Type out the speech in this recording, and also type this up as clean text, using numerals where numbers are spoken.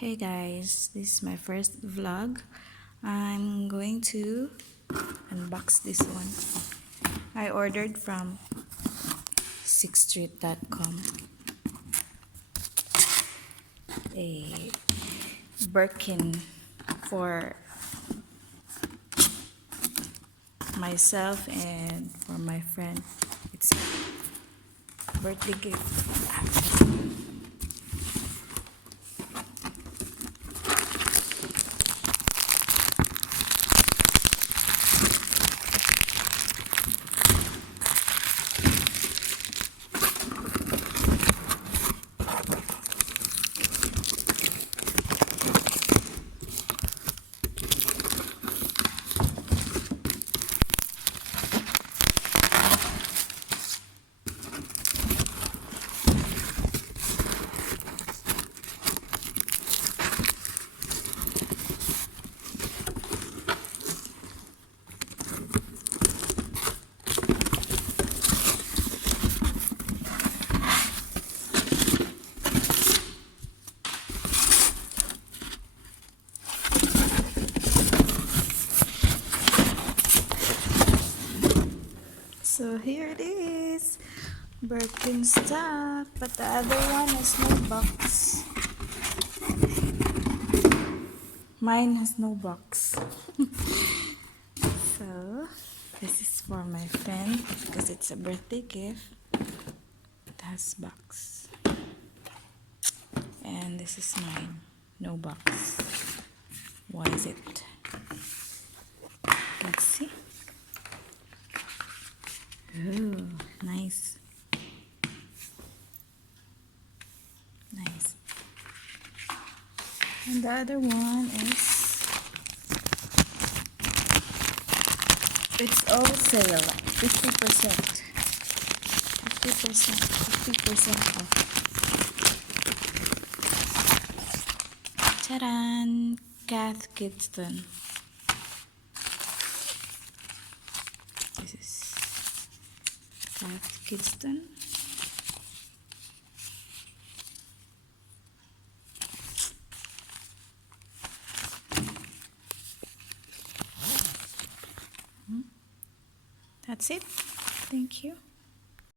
Hey guys, this is my first vlog. I'm going to unbox this one. I ordered from sixstreet.com a Birkin for myself and for my friend. It's a birthday gift actually. So here it is, Birkenstock, but the other one has no box. Mine has no box. So this is for my friend because it's a birthday gift. It has box. And this is mine, no box. Why is it? Let's see. Oh, nice. Nice. And the other one is, it's all sale, 50%. 50% off. Ta-da! Cath Kidston. This is Cath Kidston. That's it. Thank you.